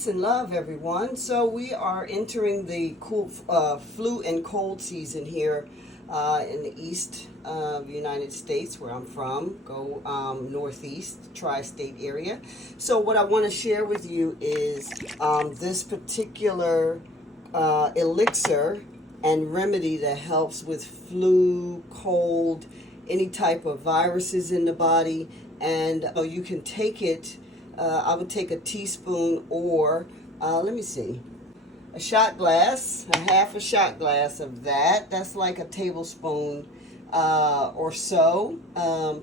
Peace and love, everyone. So we are entering the cool flu and cold season here in the east of the United States, where I'm from. Go northeast, tri-state area. So what I want to share with you is this particular elixir and remedy that helps with flu, cold, any type of viruses in the body, and you can take it. I would take a teaspoon or, let me see, a shot glass, a half a shot glass of that. That's like a tablespoon or so.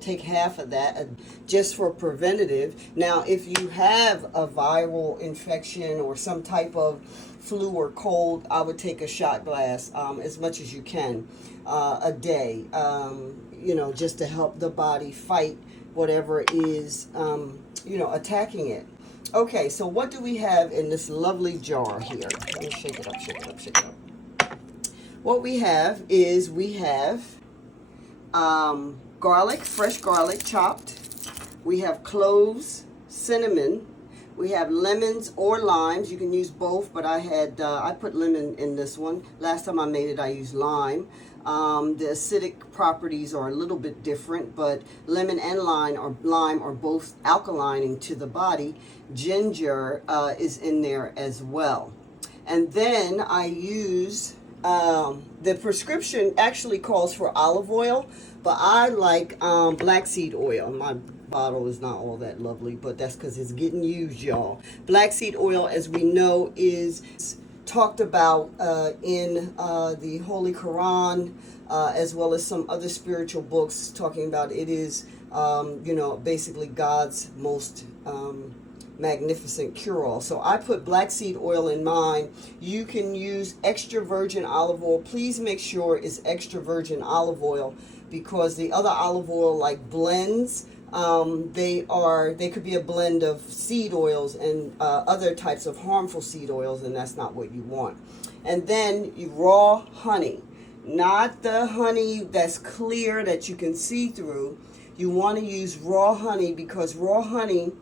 Take half of that just for preventative. Now, if you have a viral infection or some type of flu or cold, I would take a shot glass as much as you can a day, just to help the body fight whatever is attacking it. Okay, so what do we have in this lovely jar here? Let me shake it up, shake it up, shake it up. What we have is garlic, fresh garlic chopped. We have cloves, cinnamon. We have lemons or limes. You can use both, but I put lemon in this one. Last time I made it, I used lime. The acidic properties are a little bit different, but lemon and lime are both alkalining to the body. Ginger is in there as well. And then I use, the prescription actually calls for olive oil, but I like black seed oil. My bottle is not all that lovely, but that's because it's getting used, y'all. Black seed oil, as we know, is talked about in the Holy Quran, as well as some other spiritual books talking about it is, basically God's most magnificent cure-all. So I put black seed oil in mine. You can use extra virgin olive oil. Please make sure it's extra virgin olive oil, because the other olive oil, like blends, they could be a blend of seed oils and other types of harmful seed oils, and that's not what you want. And then raw honey, not the honey that's clear that you can see through. You want to use raw honey, because raw honey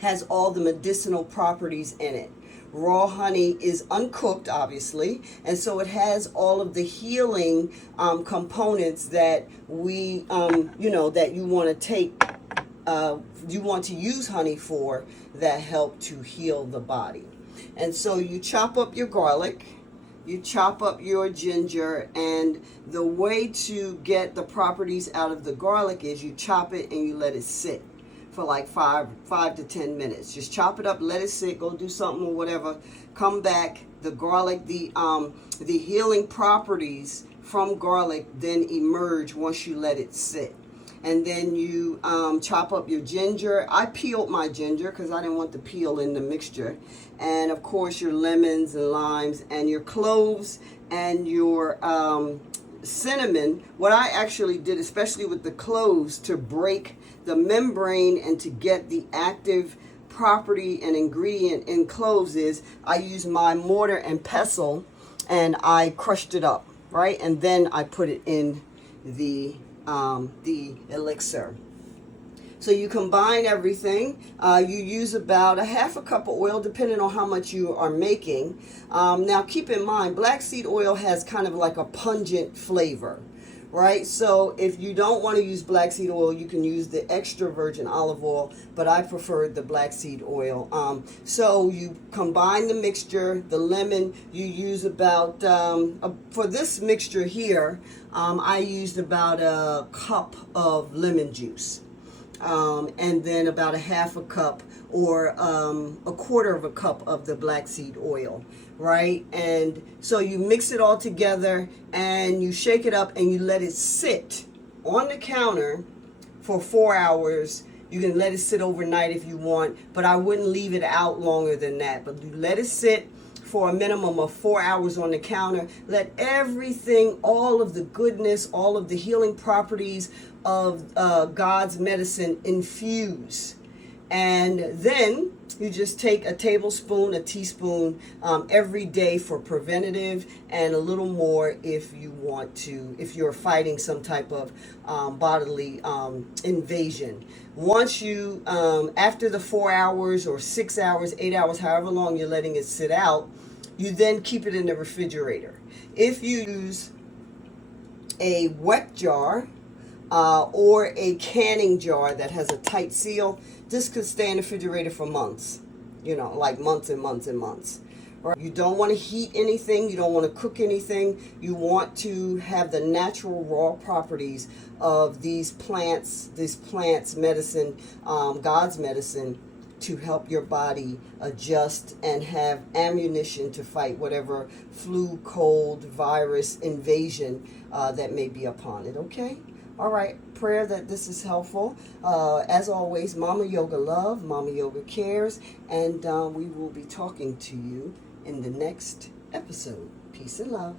has all the medicinal properties in it. Raw honey is uncooked, obviously, and so it has all of the healing components that that you want to take, you want to use honey for, that help to heal the body. And so you chop up your garlic, you chop up your ginger, and the way to get the properties out of the garlic is you chop it and you let it sit for like 5 to 10 minutes. Just chop it up, let it sit, go do something or whatever. Come back. The garlic, the healing properties from garlic then emerge once you let it sit. And then you chop up your ginger. I peeled my ginger because I didn't want the peel in the mixture. And of course your lemons and limes and your cloves and your cinnamon. What I actually did, especially with the cloves, to break the membrane and to get the active property and ingredient in cloves, is I used my mortar and pestle and I crushed it up, right? And then I put it in the elixir. So you combine everything. You use about a half a cup of oil, depending on how much you are making. Now keep in mind, black seed oil has kind of like a pungent flavor, right? So if you don't want to use black seed oil, you can use the extra virgin olive oil, but I preferred the black seed oil. So you combine the mixture, the lemon, you use about, for this mixture here, I used about a cup of lemon juice. And then about a half a cup or a quarter of a cup of the black seed oil, right? And so you mix it all together and you shake it up and you let it sit on the counter for 4 hours. You can let it sit overnight if you want, but I wouldn't leave it out longer than that. But you let it sit for a minimum of 4 hours on the counter. Let everything, all of the goodness, all of the healing properties of God's medicine infuse. And then you just take a tablespoon, a teaspoon every day for preventative, and a little more if you want to, if you're fighting some type of bodily invasion. Once you, after the 4 hours or 6 hours, 8 hours, however long you're letting it sit out, you then keep it in the refrigerator. If you use a wet jar or a canning jar that has a tight seal, this could stay in the refrigerator for months, like months and months and months. Right? You don't want to heat anything, you don't want to cook anything. You want to have the natural raw properties of these plants, medicine, God's medicine, to help your body adjust and have ammunition to fight whatever flu, cold, virus invasion that may be upon it, okay? All right, prayer that this is helpful. As always, Mama Yoga love, Mama Yoga cares, and we will be talking to you in the next episode. Peace and love.